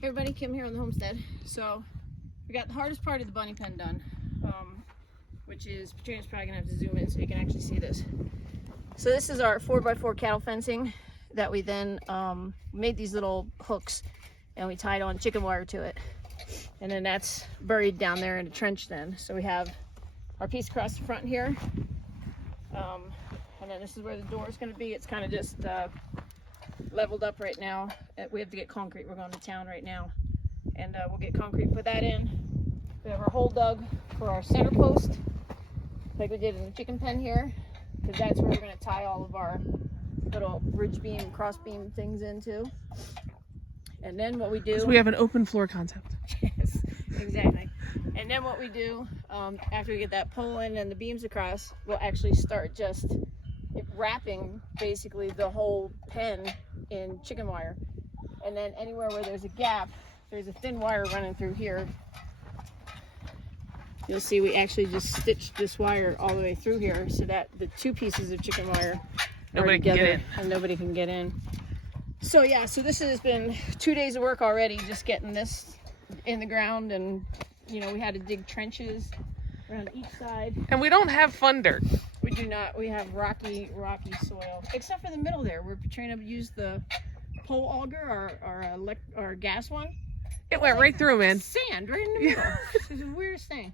Hey everybody, Kim here on the homestead. So we got the hardest part of the bunny pen done, which is Patrina's probably gonna have to zoom in so you can actually see this. So this is our 4x4 cattle fencing that we then made these little hooks and we tied on chicken wire to it, and then that's buried down there in a trench then. So we have our piece across the front here, and then this is where the door is going to be. It's kind of just leveled up right now. We have to get concrete. We're going to town right now, and we'll get concrete, put that in. We have our hole dug for our center post, like we did in the chicken pen here, because that's where we're going to tie all of our little ridge beam, cross beam things into. And then what we do, we have an open floor concept. Yes, exactly. And then what we do, after we get that pole in and the beams across, we'll actually start just wrapping basically the whole pen in chicken wire. And then anywhere where there's a gap, there's a thin wire running through here. You'll see we actually just stitched this wire all the way through here so that the two pieces of chicken wire are together and nobody can get in. So yeah, so this has been 2 days of work already, just getting this in the ground, and you know, we had to dig trenches around each side. And we don't have fun dirt. We do not. We have rocky soil, except for the middle there, where Patrina used the pole auger, our gas one. It went right through, man. Sand right in the middle. It's the weirdest thing.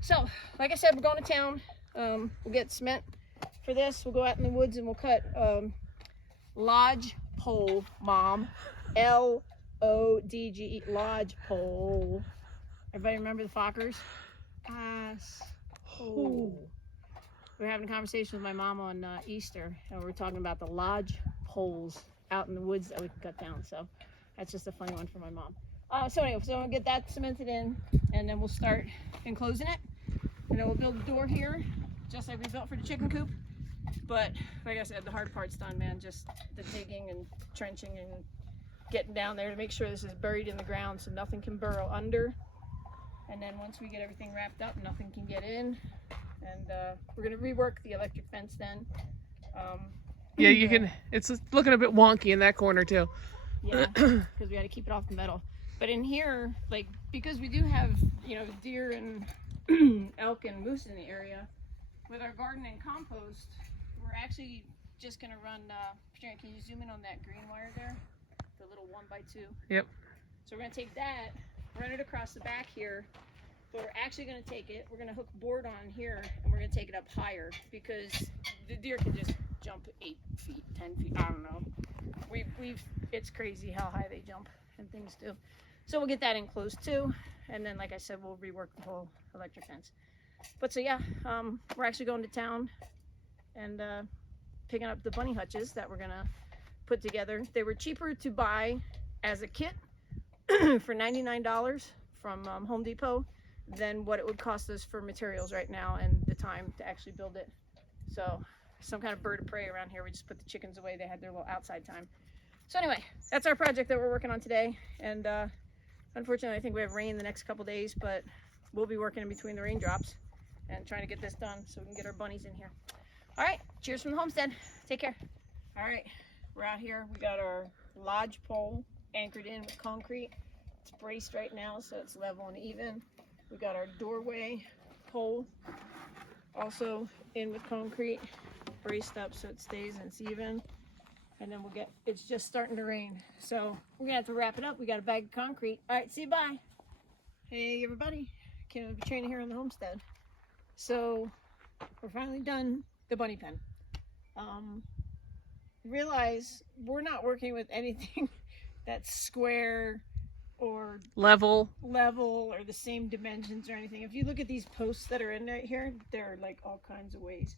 So, like I said, we're going to town. We'll get cement for this. We'll go out in the woods and we'll cut lodge pole, Mom. L-O-D-G-E, lodge pole. Everybody remember the Fockers? We're having a conversation with my mom on Easter, and we're talking about the lodge poles out in the woods that we can cut down. So that's just a funny one for my mom. So anyway, so we'll get that cemented in, and then we'll start enclosing it. And then we'll build a door here, just like we built for the chicken coop. But like I said, the hard part's done, man. Just the digging and trenching and getting down there to make sure this is buried in the ground so nothing can burrow under. And then once we get everything wrapped up, nothing can get in. And we're gonna rework the electric fence then. Yeah, you can. It's looking a bit wonky in that corner too. Yeah, because we got to keep it off the metal. But in here, like, because we do have, you know, deer and elk and moose in the area, with our garden and compost, we're actually just gonna run. Patricia, can you zoom in on that green wire there? The little 1x2. Yep. So we're gonna take that, run it across the back here, but we're actually gonna take it, we're gonna hook board on here, and we're gonna take it up higher, because the deer can just jump 8 feet, 10 feet, I don't know. It's crazy how high they jump and things do. So we'll get that enclosed too, and then like I said, we'll rework the whole electric fence. But so yeah, we're actually going to town and picking up the bunny hutches that we're gonna put together. They were cheaper to buy as a kit for $99 from Home Depot than what it would cost us for materials right now and the time to actually build it. So some kind of bird of prey around here. We just put the chickens away. They had their little outside time. So anyway, that's our project that we're working on today. And unfortunately, I think we have rain the next couple days, but we'll be working in between the raindrops and trying to get this done so we can get our bunnies in here. All right, cheers from the homestead. Take care. All right, we're out here. We got our lodge pole anchored in with concrete. It's braced right now, so it's level and even. We got our doorway pole also in with concrete, braced up so it stays and it's even. And then it's just starting to rain. So we're gonna have to wrap it up. We got a bag of concrete. All right, see you, bye. Hey everybody, Kim and Patrina here on the homestead. So we're finally done the bunny pen. Realize we're not working with anything that's square or level or the same dimensions or anything. If you look at these posts that are in right here, they're like all kinds of ways.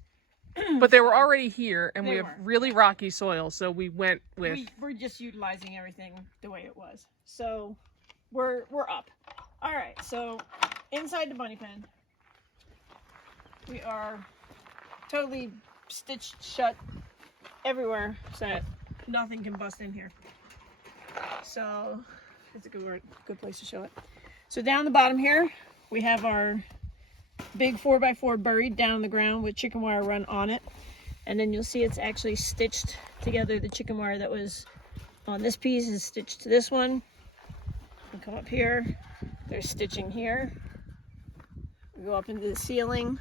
But they were already here, and we have really rocky soil, so we went with... We're just utilizing everything the way it was. So we're up. All right, so inside the bunny pen, we are totally stitched shut everywhere so that nothing can bust in here. So it's a good place to show it. So down the bottom here, we have our big 4x4 buried down in the ground with chicken wire run on it. And then you'll see it's actually stitched together. The chicken wire that was on this piece is stitched to this one. come up here. There's stitching here. We go up into the ceiling.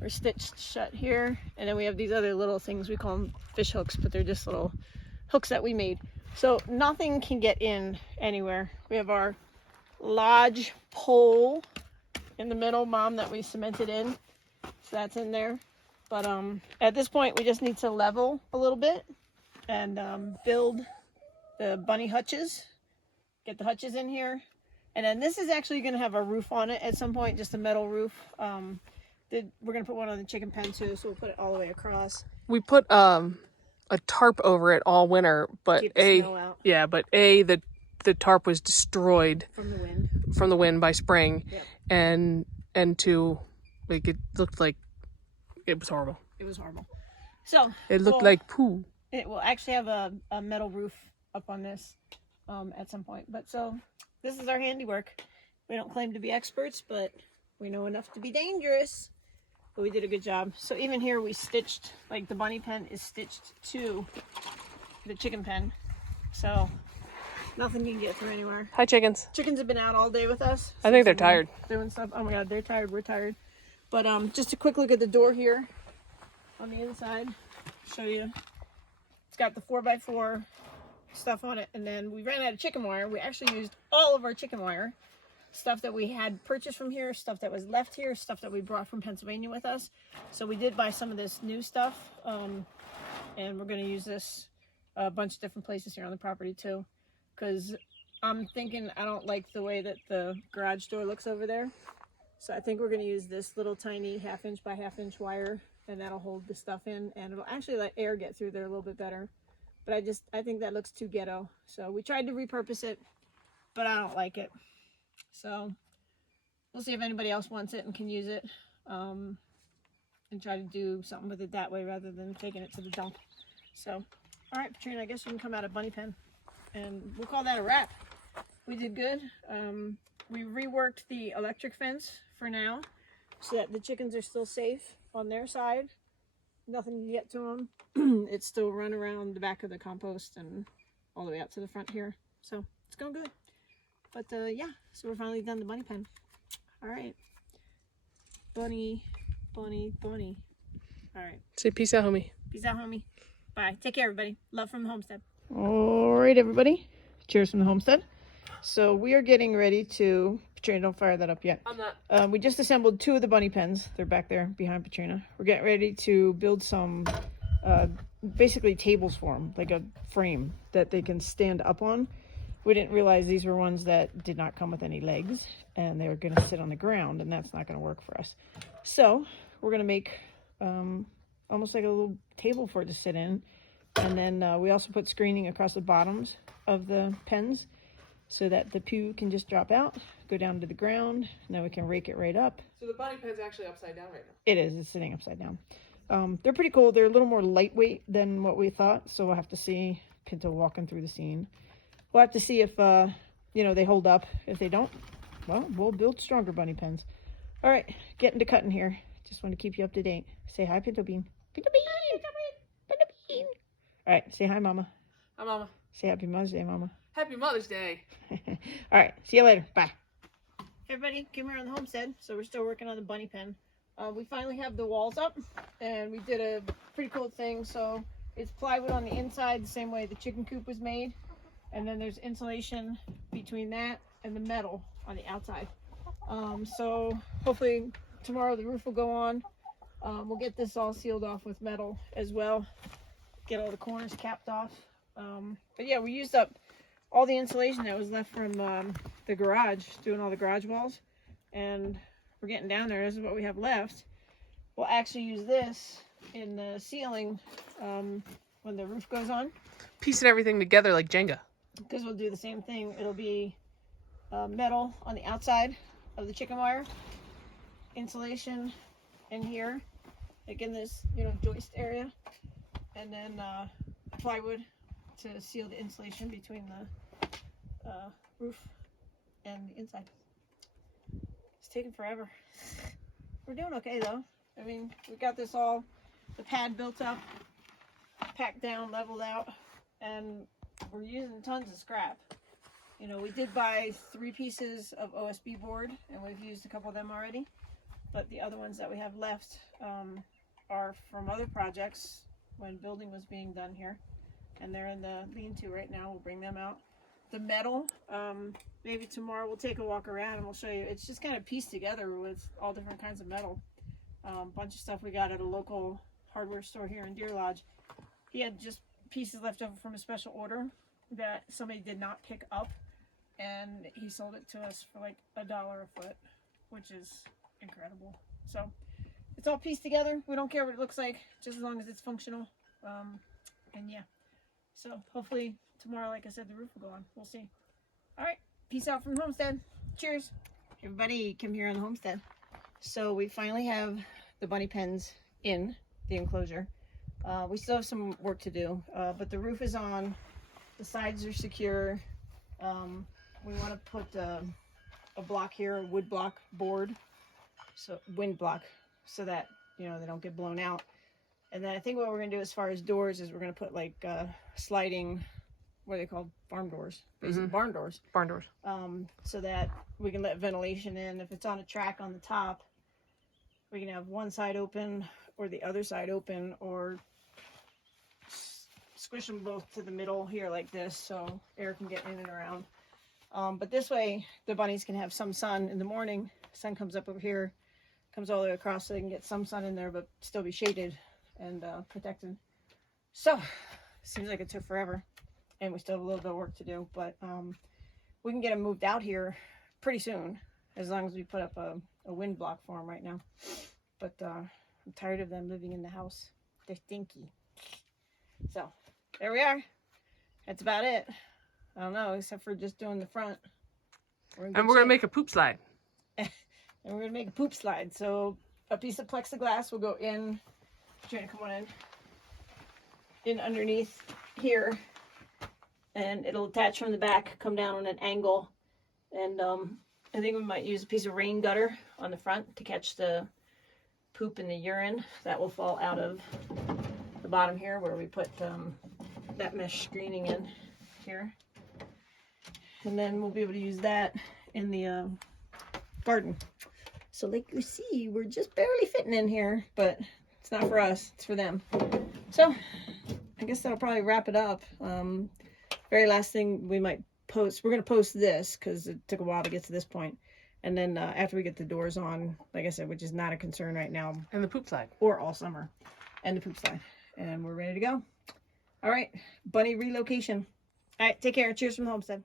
We're stitched shut here. And then we have these other little things. We call them fish hooks, but they're just little hooks that we made. So nothing can get in anywhere. We have our lodge pole in the middle, Mom, that we cemented in. So that's in there. But at this point, we just need to level a little bit and build the bunny hutches. Get the hutches in here. And then this is actually going to have a roof on it at some point, just a metal roof. We're going to put one on the chicken pen too, so we'll put it all the way across. We put a tarp over it all winter, but Keep the snow out. Yeah, but the tarp was destroyed from the wind by spring. Yep. And two, like, it looked like it was horrible. It was horrible. So it looked like poo. It will actually have a metal roof up on this at some point. But so this is our handiwork. We don't claim to be experts, but we know enough to be dangerous. But we did a good job. So even here we stitched, like the bunny pen is stitched to the chicken pen. So nothing can get through anywhere. Hi, chickens. Chickens have been out all day with us. I think they're tired. Doing stuff. Oh my God, they're tired. We're tired. But just a quick look at the door here on the inside. Show you. It's got the 4x4 stuff on it. And then we ran out of chicken wire. We actually used all of our chicken wire. Stuff that we had purchased from here, stuff that was left here, stuff that we brought from Pennsylvania with us. So we did buy some of this new stuff. And we're going to use this a bunch of different places here on the property too. Because I'm thinking I don't like the way that the garage door looks over there. So I think we're going to use this little tiny 1/2 inch by 1/2 inch wire, and that'll hold the stuff in, and it'll actually let air get through there a little bit better. But I think that looks too ghetto. So we tried to repurpose it, but I don't like it. So we'll see if anybody else wants it and can use it, and try to do something with it that way rather than taking it to the dump. So, all right, Patrina, I guess you can come out of bunny pen, and we'll call that a wrap. We did good. We reworked the electric fence for now so that the chickens are still safe on their side. Nothing can get to them. It's still run around the back of the compost and all the way out to the front here. So it's going good. But yeah, so we're finally done the bunny pen. All right. Bunny, bunny, bunny. All right. Say peace out, homie. Peace out, homie. Bye. Take care, everybody. Love from the homestead. All right, everybody. Cheers from the homestead. So we are getting ready to... Patrina, don't fire that up yet. I'm not. We just assembled 2 of the bunny pens. They're back there behind Patrina. We're getting ready to build some basically tables for them, like a frame that they can stand up on. We didn't realize these were ones that did not come with any legs, and they were going to sit on the ground, and that's not going to work for us. So we're going to make almost like a little table for it to sit in. And then we also put screening across the bottoms of the pens so that the poo can just drop out, go down to the ground, and then we can rake it right up. So the bunny pen's actually upside down right now. It is. It's sitting upside down. They're pretty cool. They're a little more lightweight than what we thought, so we'll have to see. Pinto walking through the scene. We'll have to see if, they hold up. If they don't, well, we'll build stronger bunny pens. All right, getting to cutting here. Just want to keep you up to date. Say hi, Pinto Bean. Pinto Bean! Pinto Bean! All right, say hi, Mama. Hi, Mama. Say Happy Mother's Day, Mama. Happy Mother's Day. All right, see you later. Bye. Hey everybody, came here on the homestead, so we're still working on the bunny pen. We finally have the walls up, and we did a pretty cool thing. So it's plywood on the inside, the same way the chicken coop was made. And then there's insulation between that and the metal on the outside. So hopefully tomorrow the roof will go on. We'll get this all sealed off with metal as well. Get all the corners capped off. But yeah, we used up all the insulation that was left from the garage, doing all the garage walls. And we're getting down there. This is what we have left. We'll actually use this in the ceiling when the roof goes on. Piecing everything together like Jenga. Because we'll do the same thing. It'll be metal on the outside of the chicken wire, insulation in here, like in this, joist area, and then plywood to seal the insulation between the roof and the inside. It's taking forever. We're doing okay though. I mean, we got this all, the pad built up, packed down, leveled out, and we're using tons of scrap. You know, we did buy 3 pieces of OSB board, and we've used a couple of them already. But the other ones that we have left are from other projects when building was being done here. And they're in the lean-to right now. We'll bring them out. The metal, maybe tomorrow we'll take a walk around and we'll show you. It's just kind of pieced together with all different kinds of metal. Bunch of stuff we got at a local hardware store here in Deer Lodge. He had just pieces left over from a special order that somebody did not pick up, and he sold it to us for like $1 a foot, which is incredible. So it's all pieced together. We don't care what it looks like, just as long as it's functional. And yeah, so hopefully tomorrow, like I said, the roof will go on. We'll see. All right, peace out from the homestead. Cheers. Everybody, come here on the homestead. So we finally have the bunny pens in the enclosure. We still have some work to do, but the roof is on. The sides are secure. We want to put a block here, a wood block board, so wind block, so that, you know, they don't get blown out. And then I think what we're going to do as far as doors is we're going to put like sliding, what are they called? Farm doors, basically barn doors. Barn doors. So that we can let ventilation in. If it's on a track on the top, we can have one side open or the other side open, or squish them both to the middle here like this so air can get in and around. But this way the bunnies can have some sun in the morning. Sun comes up over here, comes all the way across, so they can get some sun in there but still be shaded and protected. So seems like it took forever, and we still have a little bit of work to do, but we can get them moved out here pretty soon, as long as we put up a wind block for them right now. But I'm tired of them living in the house. They're stinky. So there we are. That's about it. I don't know, except for just doing the front. And we're going to make a poop slide. And we're going to make a poop slide. So a piece of plexiglass will go in. Trying to come on in underneath here. And it'll attach from the back, come down on an angle. And I think we might use a piece of rain gutter on the front to catch the poop and the urine that will fall out of the bottom here, where we put that mesh screening in here. And then we'll be able to use that in the garden. So like you see, we're just barely fitting in here, but it's not for us, it's for them. So I guess that'll probably wrap it up. Very last thing we might post, we're going to post this because it took a while to get to this point. And then after we get the doors on, like I said, which is not a concern right now. And the poop slide. Or all summer. And the poop slide. And we're ready to go. All right, bunny relocation. All right, take care. Cheers from the homestead.